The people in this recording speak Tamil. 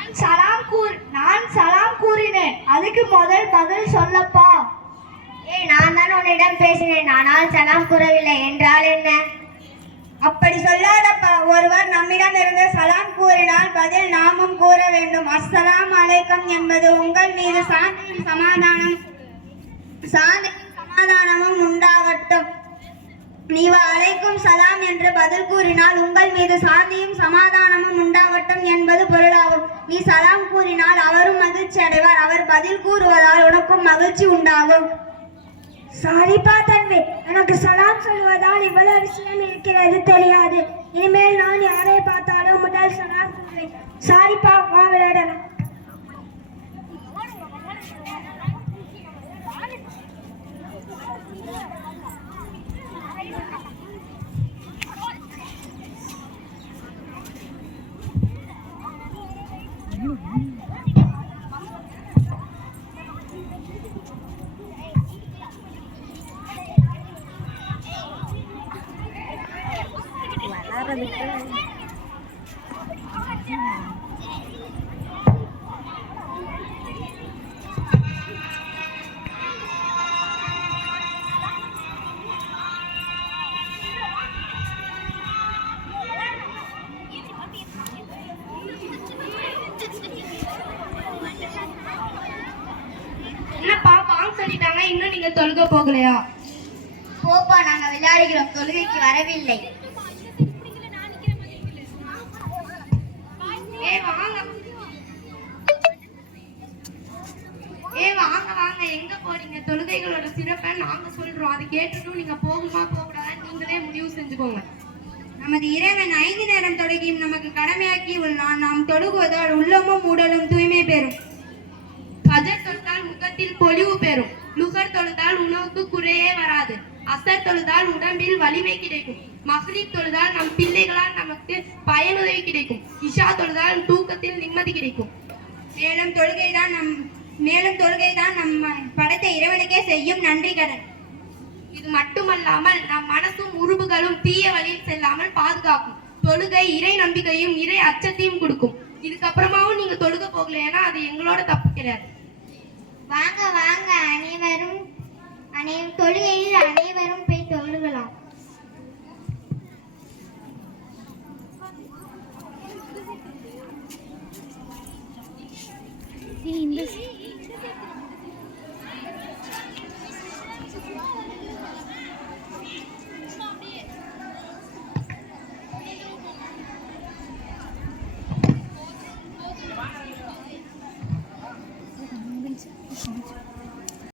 நான் சலாம் கூறினேன். அதுக்கு முதல் பதில் சொல்லப்பா. நான் தான் உன்னிடம் பேசினேன், ஆனால் சலாம் கூறவில்லை என்றால் என்ன? அப்படி சொல்லாதப்பா. ஒருவர் நம்மிடம் இருந்து சலாம் கூறினால் பதில் நாமும் கூற வேண்டும். அஸ்ஸலாம் அலைக்கும் என்பது உங்கள் மீது சாந்தியும் சமாதானமும் உண்டாகட்டும். நீ அலைக்கும் சலாம் என்று பதில் கூறினால் உங்கள் மீது சாந்தியும் சமாதானமும் உண்டாகட்டும் என்பது பொருளாகும். நீ சலாம் கூறினால் அவரும் மகிழ்ச்சி அடைவார். அவர் பதில் கூறுவதால் உனக்கும் மகிழ்ச்சி உண்டாகும். சாரிப்பா தன்வே, எனக்கு சலாம் சொல்வதால் இவ்வளவு விஷயம் இருக்கிறது தெரியாது. இனிமேல் நான் யாரை பார்த்தாலும் முதல் சலாம் சொல்வேன். சாரிப்பா, வா விளையாடலாம். என்னப்பா பாங்க சொல்லிட்டாங்க, இன்னும் நீங்க தொழுக போகலையா? போப்பா, நாங்க விளையாடுகிறோம், தொழுகைக்கு வரவில்லை. வாங்க எங்க போறீங்க? தொழுகைகளோட சிறப்பை நாங்க சொல்றோம், அதை கேட்டுட்டும் நீங்க போகுமா போகக்கூடாதுன்னு நீங்களே முடிவு செஞ்சுக்கோங்க. நமது இறைவன் 5 நேரம் தொழுகையும் நமக்கு கடமையாக்கி உள்ளான். நாம் தொழுகுவதால் உள்ளமும் உடலும் தூய்மை பெறும். ஃபஜர் தொழுதால் முகத்தில் பொலிவு பெறும். லுகர் தொழுதால் உணவுக்கு குறையே வராது. அசர் தொழுதால் உடம்பில் வலிமை கிடைக்கும். மக்ரிப் தொழுதால் நம் பிள்ளைகளால் நமக்கு பயனுதவி கிடைக்கும். இஷா தொழுதால் தூக்கத்தில் நிம்மதி கிடைக்கும். மேலும் தொழுகைதான் நம்ம படைத்த இறைவனுக்கே செய்யும் நன்றி கடன். இது மட்டுமல்லாமல் நம் மனசும் உறுப்புகளும் தீய வழியில் செல்லாமல் பாதுகாக்கும். தொழுகை இறை நம்பிக்கையும் இறை அச்சத்தையும் கொடுக்கும். இதுக்கப்புறமாவும் நீங்க தொழுக போகலைன்னா அது எங்களோட தப்பு கிடையாது. வாங்க வாங்க, தொழுகையில் அனைவரும் போய் தொழுகலாம். இந்த